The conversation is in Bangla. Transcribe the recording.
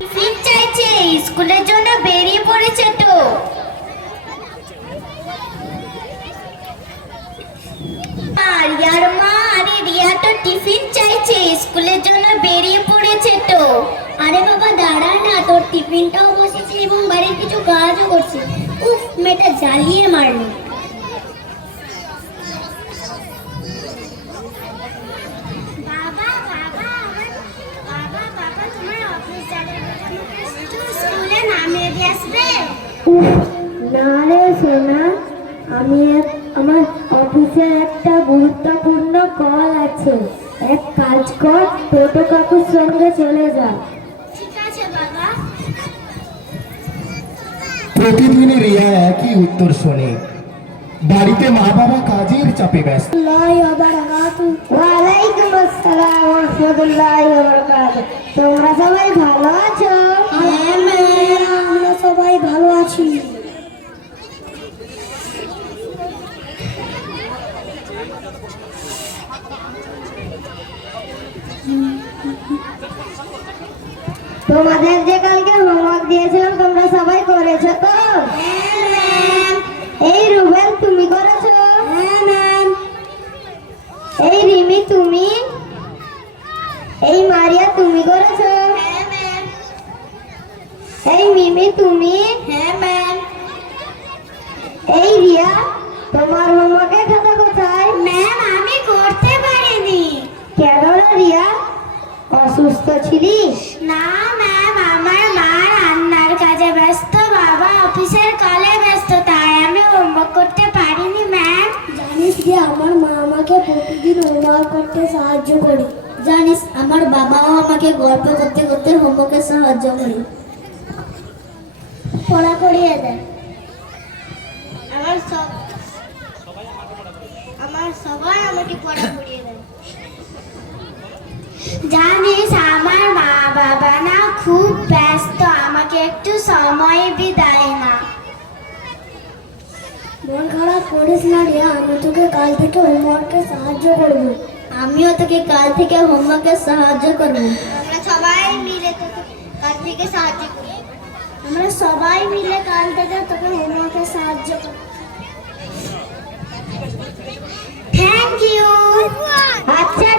টিফিন চাইছে, স্কুলের জন্য বেরিয়ে পড়েছে তো। রিয়ার মা, আরে রিয়া তো টিফিন চাইছে, স্কুলের জন্য বেরিয়ে পড়েছে তো। আরে বাবা দাঁড়া না, তোর টিফিনটাও বসেছে এবং বাড়ির কিছু কাজও করছে। উফ, মেয়েটা জ্বালিয়ে মারলো। না রে সোনা, আমার অফিসে একটা গুরুত্বপূর্ণ কল আছে। এক কাজ কর, টোটো কাকুর সঙ্গে চলে যা। ঠিক আছে বাবা। প্রতিদিনই রিয়া একই উত্তর শোনে, বাড়িতে মা বাবা কাজের চাপে ব্যস্ত। ওয়ালাইকুম আসসালাম ওয়া রাহমাতুল্লাহি ওয়া বারাকাতুহু। তোমরা সবাই ভালো আছো? হ্যাঁ ম্যাম, আমরা সবাই ভালো আছি। তোমাদের যে কালকে হোমওয়ার্ক দিয়েছিলাম তোমরা সবাই করেছো তো? হ্যাঁ ম্যাম। এই রুবেল তুমি করেছো? হ্যাঁ ম্যাম। এই রিমি তুমি? এই মারিয়া তুমি করেছো? হ্যাঁ ম্যাম। এই মিমি তুমি? হ্যাঁ ম্যাম। এই রিয়া, তোমার হোমওয়ার্কের খাতা কোথায়? ম্যাম আমি করতে পারিনি। কেন রে রিয়া, অসুস্থ ছিলিস? না ম্যাম, আমার মা রান্নার কাজে ব্যস্ত, বাবা অফিসের কাজে ব্যস্ত, তাই আমি হোমওয়ার্ক করতে পারিনি ম্যাম। জানিস যে আমার মা আমাকে প্রতিদিন হোমওয়ার্ক করতে সাহায্য করে। জানিস আমার বাবাও আমাকে গল্প করতে করতে হোমওয়ার্কে সাহায্য করে, পড়া করিয়ে দেয়। আমার সবাই আমাকে পড়া করিয়ে দেয়। জানিস আমার মা বাবা না খুব ব্যস্ত, আমাকে একটু সময় দেয় না। মন খারাপ করিস না রিয়া, আমি তোকে কাল থেকে হোমওয়ার্কে সাহায্য করব। আমিও তোকে কাল থেকে হোমওয়ার্কে সাহায্য করব। আমরা সবাই মিলে তোকে কাল থেকে সাহায্য করব। আমরা সবাই মিলে কাল থেকে তোকে হোমওয়ার্কে সাহায্য করব। Thank you. আচ্ছা